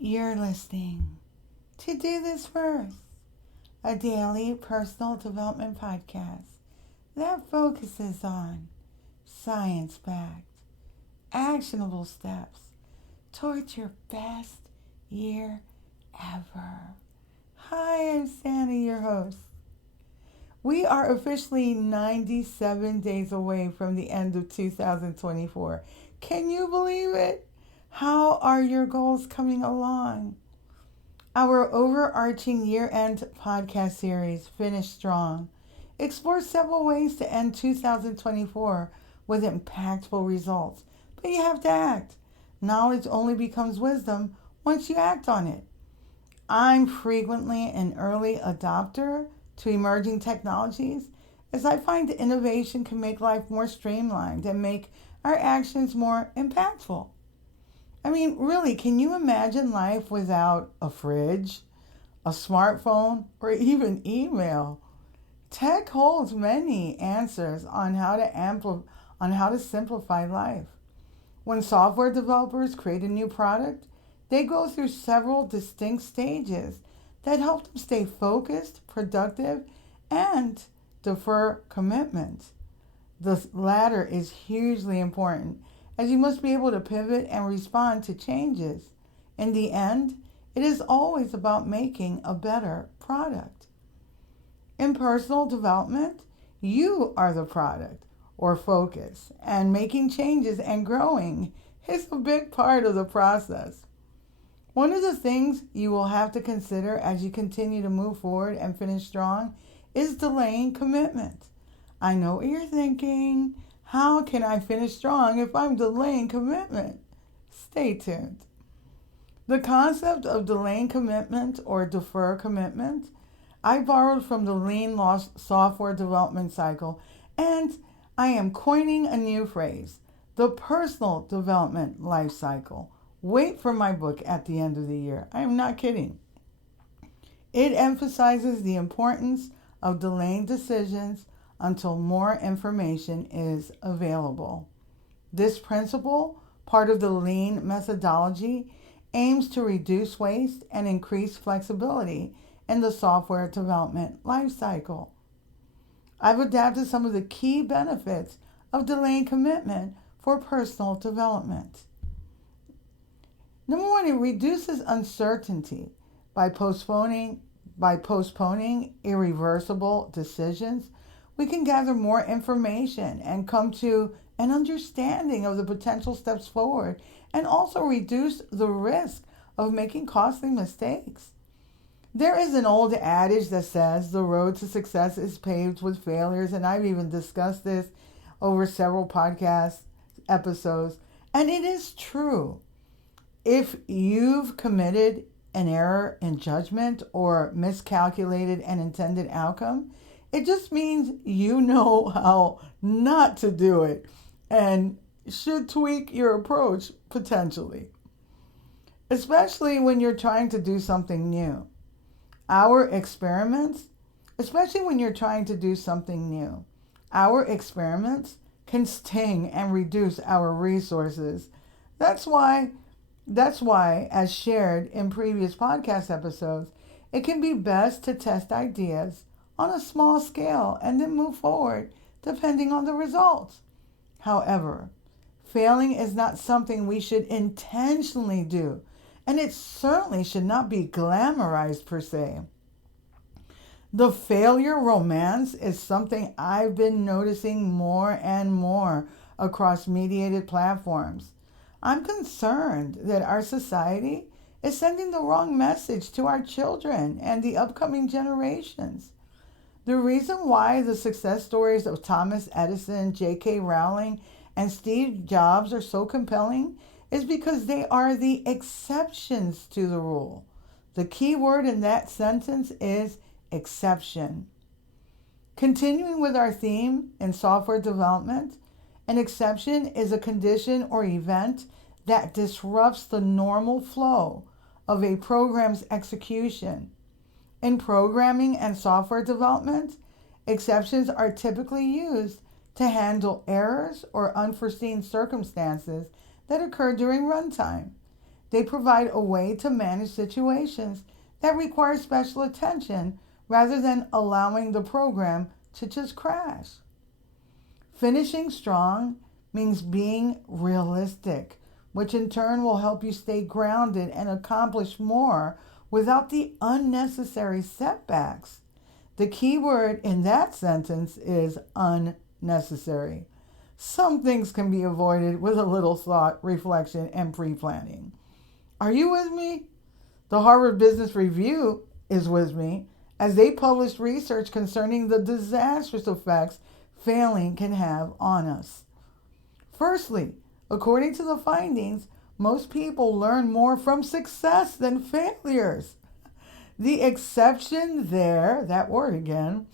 You're listening to Do This First, a daily personal development podcast that focuses on science-backed, actionable steps towards your best year ever. Hi, I'm Sandy, your host. We are officially 97 days away from the end of 2024. Can you believe it? How are your goals coming along? Our overarching year-end podcast series, Finish Strong, explores several ways to end 2024 with impactful results. But you have to act. Knowledge only becomes wisdom once you act on it. I'm frequently an early adopter to emerging technologies, as I find innovation can make life more streamlined and make our actions more impactful. I mean, really, can you imagine life without a fridge, a smartphone, or even email? Tech holds many answers on how to simplify life. When software developers create a new product, they go through several distinct stages that help them stay focused, productive, and defer commitments. The latter is hugely important, as you must be able to pivot and respond to changes. In the end, it is always about making a better product. In personal development, you are the product or focus, and making changes and growing is a big part of the process. One of the things you will have to consider as you continue to move forward and finish strong is delaying commitment. I know what you're thinking. How can I finish strong if I'm delaying commitment? Stay tuned. The concept of delaying commitment or defer commitment, I borrowed from the lean loss software development cycle, and I am coining a new phrase, the personal development life cycle. Wait for my book at the end of the year. I am not kidding. It emphasizes the importance of delaying decisions until more information is available. This principle, part of the lean methodology, aims to reduce waste and increase flexibility in the software development lifecycle. I've adapted some of the key benefits of delaying commitment for personal development. Number one, it reduces uncertainty by postponing irreversible decisions. We can gather more information and come to an understanding of the potential steps forward, and also reduce the risk of making costly mistakes. There is an old adage that says the road to success is paved with failures, and I've even discussed this over several podcast episodes, and it is true. If you've committed an error in judgment or miscalculated an intended outcome, it just means you know how not to do it and should tweak your approach potentially, especially when you're trying to do something new. Our experiments, especially when you're trying to do something new, our experiments can sting and reduce our resources. That's why, as shared in previous podcast episodes, it can be best to test ideas on a small scale and then move forward depending on the results. However, failing is not something we should intentionally do, and it certainly should not be glamorized per se. The failure romance is something I've been noticing more and more across mediated platforms. I'm concerned that our society is sending the wrong message to our children and the upcoming generations. The reason why the success stories of Thomas Edison, J.K. Rowling, and Steve Jobs are so compelling is because they are the exceptions to the rule. The key word in that sentence is exception. Continuing with our theme in software development, an exception is a condition or event that disrupts the normal flow of a program's execution. In programming and software development, exceptions are typically used to handle errors or unforeseen circumstances that occur during runtime. They provide a way to manage situations that require special attention rather than allowing the program to just crash. Finishing strong means being realistic, which in turn will help you stay grounded and accomplish more without the unnecessary setbacks. The key word in that sentence is unnecessary. Some things can be avoided with a little thought, reflection, and pre-planning. Are you with me? The Harvard Business Review is with me as they published research concerning the disastrous effects failing can have on us. Firstly, according to the findings, most people learn more from success than failures. The exception there, that word again,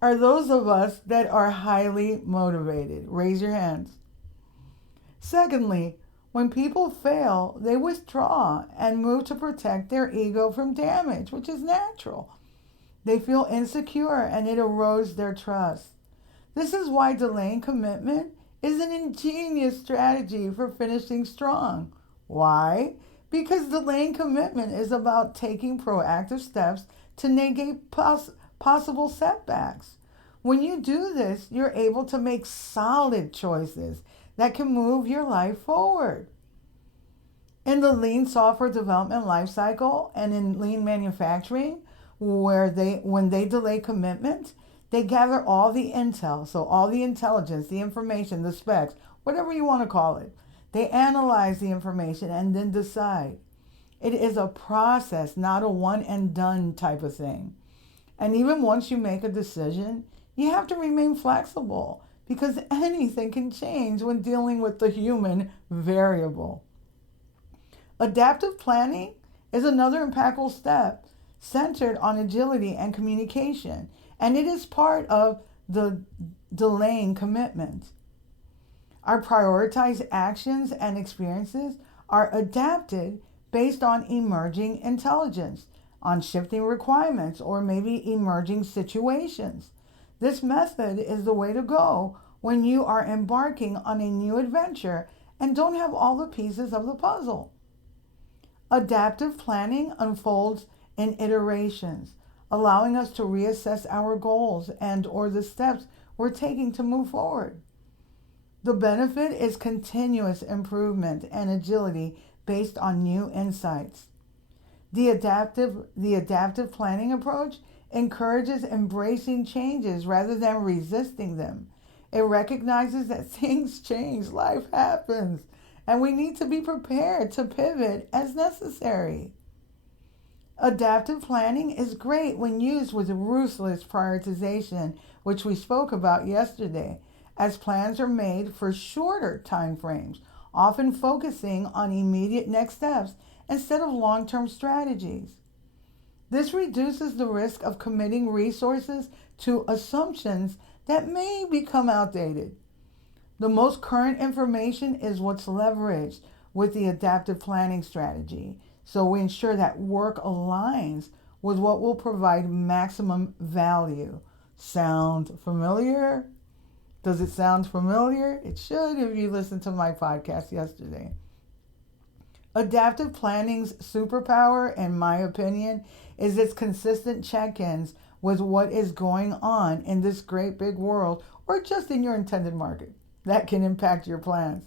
are those of us that are highly motivated. Raise your hands. Secondly, when people fail, they withdraw and move to protect their ego from damage, which is natural. They feel insecure and it erodes their trust. This is why delaying commitment is an ingenious strategy for finishing strong. Why? Because delaying commitment is about taking proactive steps to negate possible setbacks. When you do this, you're able to make solid choices that can move your life forward. In the lean software development lifecycle and in lean manufacturing, when they delay commitment, they gather all the intel, so all the intelligence, the information, the specs, whatever you want to call it. They analyze the information and then decide. It is a process, not a one and done type of thing. And even once you make a decision, you have to remain flexible because anything can change when dealing with the human variable. Adaptive planning is another impactful step centered on agility and communication, and it is part of the delaying commitment. Our prioritized actions and experiences are adapted based on emerging intelligence, on shifting requirements, or maybe emerging situations. This method is the way to go when you are embarking on a new adventure and don't have all the pieces of the puzzle. Adaptive planning unfolds in iterations, allowing us to reassess our goals and or the steps we're taking to move forward. The benefit is continuous improvement and agility based on new insights. The adaptive planning approach encourages embracing changes rather than resisting them. It recognizes that things change, life happens, and we need to be prepared to pivot as necessary. Adaptive planning is great when used with ruthless prioritization, which we spoke about yesterday, as plans are made for shorter time frames, often focusing on immediate next steps instead of long-term strategies. This reduces the risk of committing resources to assumptions that may become outdated. The most current information is what's leveraged with the adaptive planning strategy, so we ensure that work aligns with what will provide maximum value. Sound familiar? Does it sound familiar? It should if you listened to my podcast yesterday. Adaptive planning's superpower, in my opinion, is its consistent check-ins with what is going on in this great big world or just in your intended market that can impact your plans.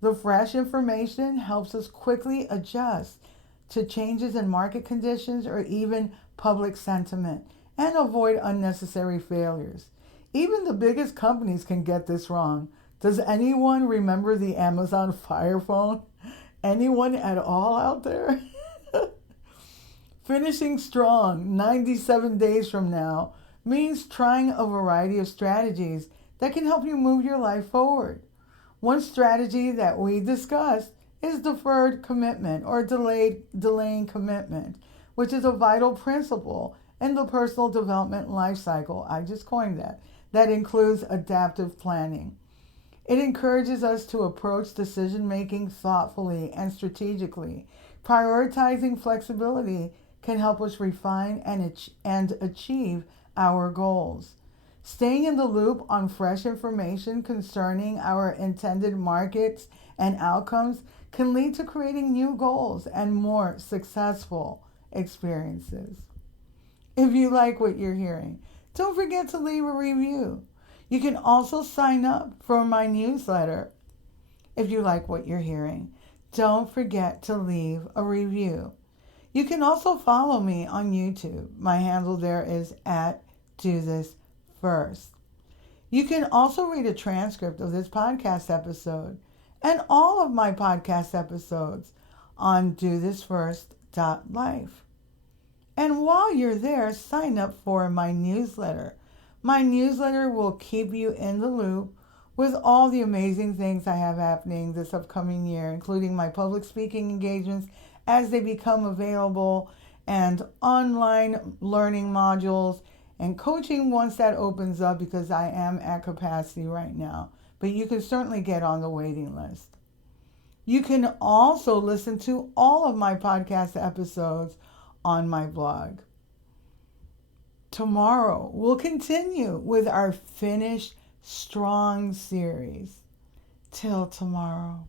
The fresh information helps us quickly adjust to changes in market conditions or even public sentiment and avoid unnecessary failures. Even the biggest companies can get this wrong. Does anyone remember the Amazon Fire Phone? Anyone at all out there? Finishing strong 97 days from now means trying a variety of strategies that can help you move your life forward. One strategy that we discussed is deferred commitment or delaying commitment, which is a vital principle in the personal development life cycle. I just coined that. That includes adaptive planning. It encourages us to approach decision-making thoughtfully and strategically. Prioritizing flexibility can help us refine and achieve our goals. Staying in the loop on fresh information concerning our intended markets and outcomes can lead to creating new goals and more successful experiences. If you like what you're hearing, don't forget to leave a review. You can also sign up for my newsletter. If you like what you're hearing, don't forget to leave a review. You can also follow me on YouTube. My handle there is @DoThisFirst. You can also read a transcript of this podcast episode and all of my podcast episodes on dothisfirst.life. And while you're there, sign up for my newsletter. My newsletter will keep you in the loop with all the amazing things I have happening this upcoming year, including my public speaking engagements as they become available, and online learning modules, and coaching once that opens up, because I am at capacity right now. But you can certainly get on the waiting list. You can also listen to all of my podcast episodes on my blog. Tomorrow, we'll continue with our Finish Strong series. Till tomorrow.